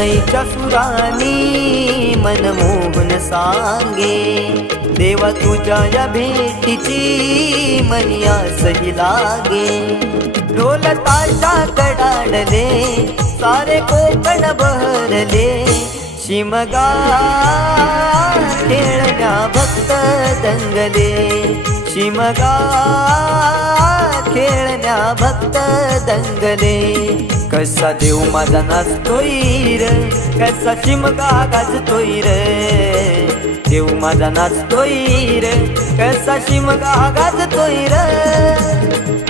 शनईच्या सुरानी मनमोहन सांगे, देवा तुझ्या या भेटीची मनी आसही लागे। ढोल ताशा कडाडले सारे कोकण बहरले, शिमगा खेळण्या भक्त दंगले, शिमगा खेळण्या भक्त दंगले। कसा देव माझा नाचतोय र, कसा शिमगा गाजतोय र, देव माझा नाचतोय र, कसा शिमगा गाजतोय र।